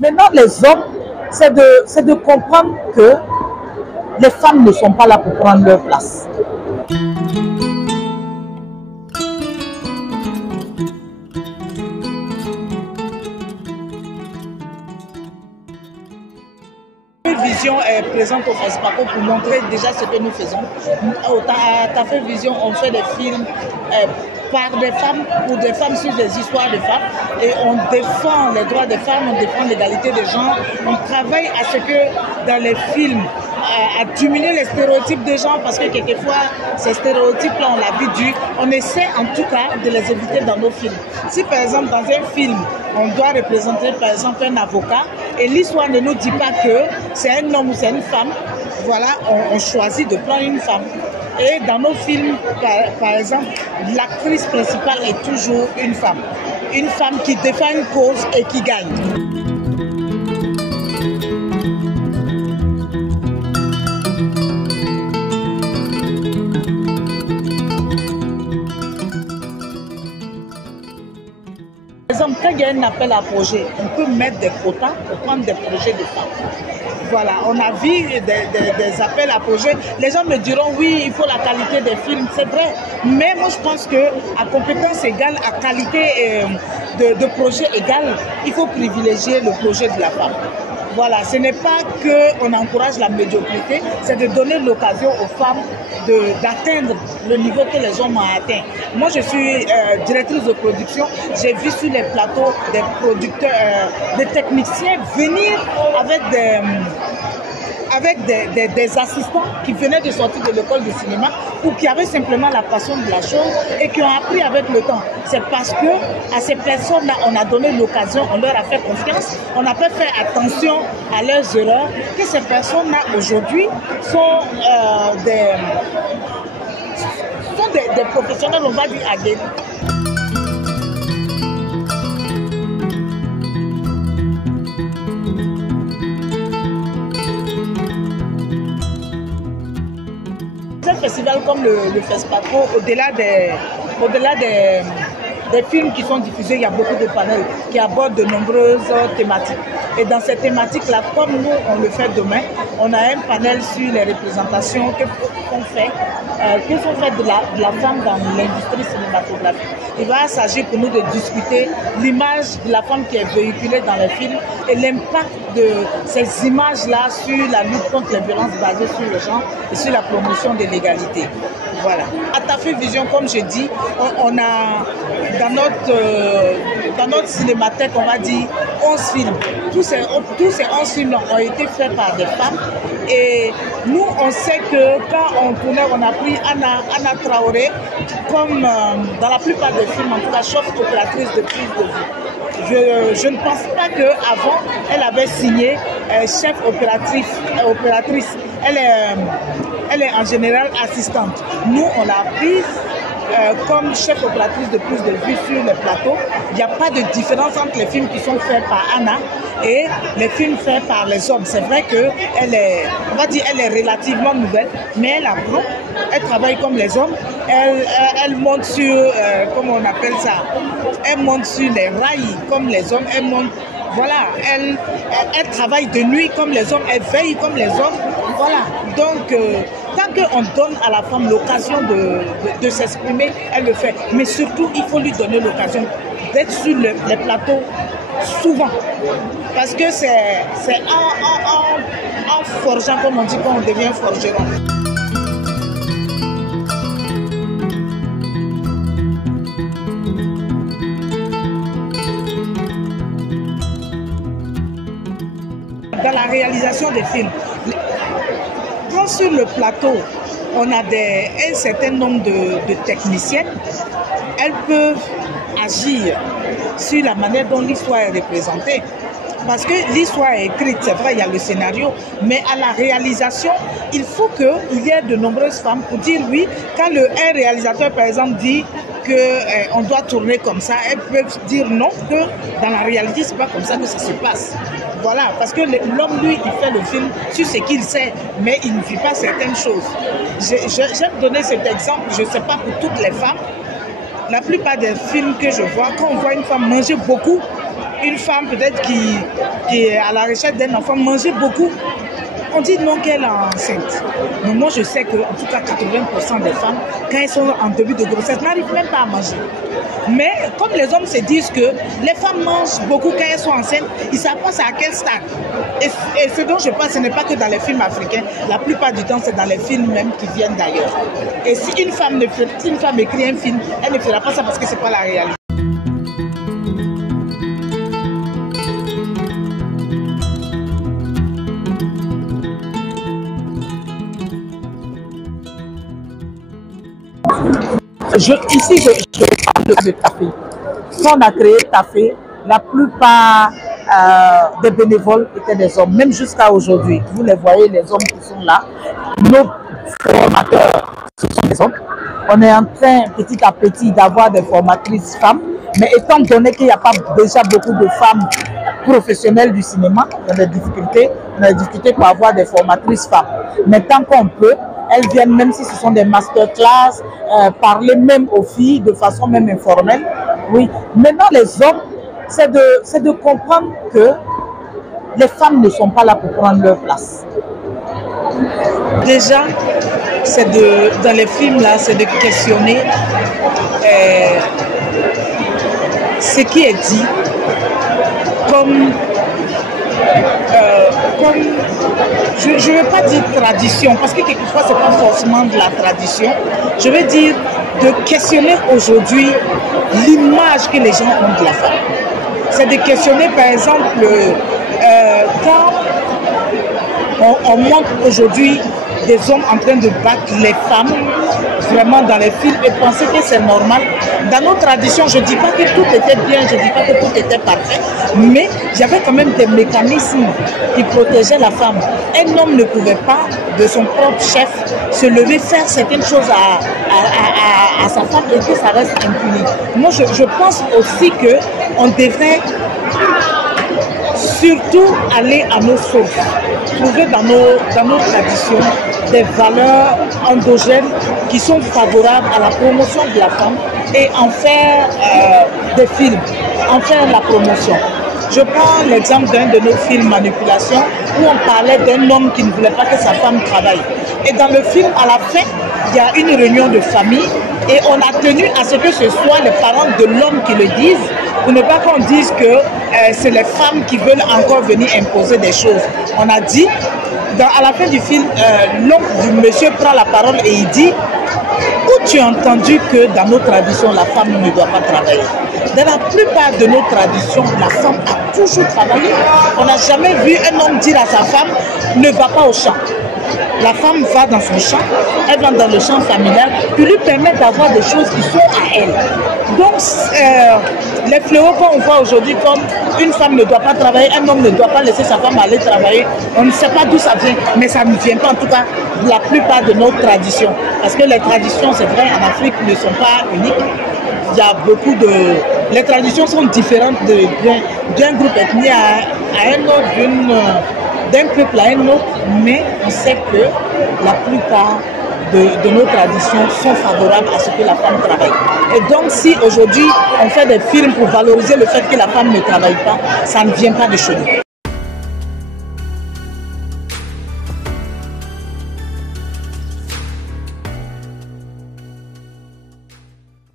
Maintenant, les hommes, c'est de comprendre que les femmes ne sont pas là pour prendre leur place. Vision est présente au FESPACO pour montrer déjà ce que nous faisons. À Tafé Vision, on fait des films par des femmes, pour des femmes sur des histoires de femmes. Et on défend les droits des femmes, on défend l'égalité des genres. On travaille à ce que dans les films, à diminuer les stéréotypes des gens, parce que quelquefois, ces stéréotypes-là, on l'a vu dur. On essaie en tout cas de les éviter dans nos films. Si par exemple, dans un film, on doit représenter par exemple un avocat, et l'histoire ne nous dit pas que c'est un homme ou c'est une femme, voilà, on choisit de prendre une femme. Et dans nos films, par exemple, l'actrice principale est toujours une femme. Une femme qui défend une cause et qui gagne. Par exemple, quand il y a un appel à projet, on peut mettre des quotas pour prendre des projets de femmes. Voilà, on a vu des appels à projets. Les gens me diront oui, il faut la qualité des films, c'est vrai. Mais moi, je pense qu'à compétence égale, à qualité de projet égale, il faut privilégier le projet de la femme. Voilà, ce n'est pas qu'on encourage la médiocrité, c'est de donner l'occasion aux femmes d'atteindre le niveau que les hommes ont atteint. Moi, je suis directrice de production. J'ai vu sur les plateaux des producteurs, des techniciens venir avec des assistants qui venaient de sortir de l'école de cinéma ou qui avaient simplement la passion de la chose et qui ont appris avec le temps. C'est parce que à ces personnes-là, on a donné l'occasion, on leur a fait confiance, on a fait attention à leurs erreurs, que ces personnes-là aujourd'hui sont des professionnels, on va dire, aguerris. Un festival comme le FESPACO, au-delà des films qui sont diffusés, il y a beaucoup de panels qui abordent de nombreuses thématiques. Et dans ces thématiques-là, comme nous, on le fait demain, on a un panel sur les représentations qu'on fait, de la femme dans l'industrie cinématographique. Il va s'agir pour nous de discuter l'image de la femme qui est véhiculée dans les films et l'impact de ces images-là sur la lutte contre les violences basées sur le genre et sur la promotion de l'égalité. Voilà. À Tafé Vision, comme je dis, on a dans notre cinémathèque, on va dire 11 films. Tous ces 11 films ont été faits par des femmes. Et nous, on sait que quand on tournait, on a pris Anna Traoré comme dans la plupart des films, en tout cas, chef opératrice de prise de vue. Je ne pense pas qu'avant, elle avait signé chef opératrice. Elle est en général assistante. Nous, on l'a prise comme chef opératrice de prise de vue sur le plateau. Il n'y a pas de différence entre les films qui sont faits par Anna et les films faits par les hommes. C'est vrai qu'elle est, on va dire, elle est relativement nouvelle, mais elle apprend, elle travaille comme les hommes, elle monte sur, comment on appelle ça, elle monte sur les rails comme les hommes, elle monte, voilà, elle travaille de nuit comme les hommes, elle veille comme les hommes, voilà. Donc, tant qu'on donne à la femme l'occasion de s'exprimer, elle le fait. Mais surtout, il faut lui donner l'occasion d'être sur les plateaux souvent. Parce que c'est en forgeant, comme on dit, qu'on devient forgeron. Dans la réalisation des films, quand sur le plateau, on a un certain nombre de techniciennes, elles peuvent agir sur la manière dont l'histoire est représentée. Parce que l'histoire est écrite, c'est vrai, il y a le scénario, mais à la réalisation, il faut qu'il y ait de nombreuses femmes pour dire oui. Quand un réalisateur, par exemple, dit qu'on doit tourner comme ça, elles peuvent dire non, que dans la réalité, c'est pas comme ça que ça se passe. Voilà, parce que l'homme, lui, il fait le film sur ce qu'il sait, mais il ne vit pas certaines choses. J'aime donner cet exemple, je ne sais pas pour toutes les femmes. La plupart des films que je vois, quand on voit une femme manger beaucoup, une femme peut-être qui est à la recherche d'un enfant manger beaucoup, on dit non qu'elle est enceinte. Mais moi je sais que en tout cas 80% des femmes, quand elles sont en début de grossesse, n'arrivent même pas à manger. Mais comme les hommes se disent que les femmes mangent beaucoup quand elles sont enceintes, ils ne savent pas c'est à quel stade. Et ce dont je parle, ce n'est pas que dans les films africains. La plupart du temps, c'est dans les films même qui viennent d'ailleurs. Et si une femme écrit un film, elle ne fera pas ça parce que ce n'est pas la réalité. Ici, je parle de café. Quand on a créé Café, la plupart des bénévoles étaient des hommes, même jusqu'à aujourd'hui. Vous les voyez, les hommes qui sont là. Nos formateurs, ce sont des hommes. On est en train, petit à petit, d'avoir des formatrices femmes. Mais étant donné qu'il n'y a pas déjà beaucoup de femmes professionnelles du cinéma, on a des difficultés pour avoir des formatrices femmes. Mais tant qu'on peut, elles viennent, même si ce sont des masterclass, parler même aux filles de façon même informelle. Oui. Maintenant, les hommes, c'est de comprendre que les femmes ne sont pas là pour prendre leur place. Déjà, dans les films là, c'est de questionner ce qui est dit comme je ne veux pas dire tradition, parce que quelquefois ce n'est pas forcément de la tradition. Je veux dire de questionner aujourd'hui l'image que les gens ont de la femme. C'est de questionner par exemple quand on montre aujourd'hui des hommes en train de battre les femmes vraiment dans les films et penser que c'est normal. Dans nos traditions, je ne dis pas que tout était bien, je ne dis pas que tout était parfait, mais il y avait quand même des mécanismes qui protégeaient la femme. Un homme ne pouvait pas, de son propre chef, se lever, faire certaines choses à sa femme et que ça reste impuni. Moi, je pense aussi qu'on devrait surtout aller à nos sources, trouver dans nos traditions des valeurs endogènes qui sont favorables à la promotion de la femme et en faire des films, en faire la promotion. Je prends l'exemple d'un de nos films Manipulation où on parlait d'un homme qui ne voulait pas que sa femme travaille. Et dans le film, à la fin, il y a une réunion de famille et on a tenu à ce que ce soit les parents de l'homme qui le disent, pour ne pas qu'on dise que c'est les femmes qui veulent encore venir imposer des choses. On a dit, à la fin du film, l'oncle du monsieur prend la parole et il dit « Où tu as entendu que dans nos traditions, la femme ne doit pas travailler ?» Dans la plupart de nos traditions, la femme a toujours travaillé. On n'a jamais vu un homme dire à sa femme « Ne va pas au champ ». La femme va dans son champ, elle va dans le champ familial, qui lui permet d'avoir des choses qui sont à elle. Donc, les fléaux qu'on voit aujourd'hui comme une femme ne doit pas travailler, un homme ne doit pas laisser sa femme aller travailler, on ne sait pas d'où ça vient, mais ça ne vient pas en tout cas de la plupart de nos traditions. Parce que les traditions, c'est vrai, en Afrique, ne sont pas uniques. Il y a beaucoup de... Les traditions sont différentes d'un groupe ethnique à un autre, d'un peuple à un autre, mais on sait que la plupart de nos traditions sont favorables à ce que la femme travaille. Et donc si aujourd'hui on fait des films pour valoriser le fait que la femme ne travaille pas, ça ne vient pas de chez nous.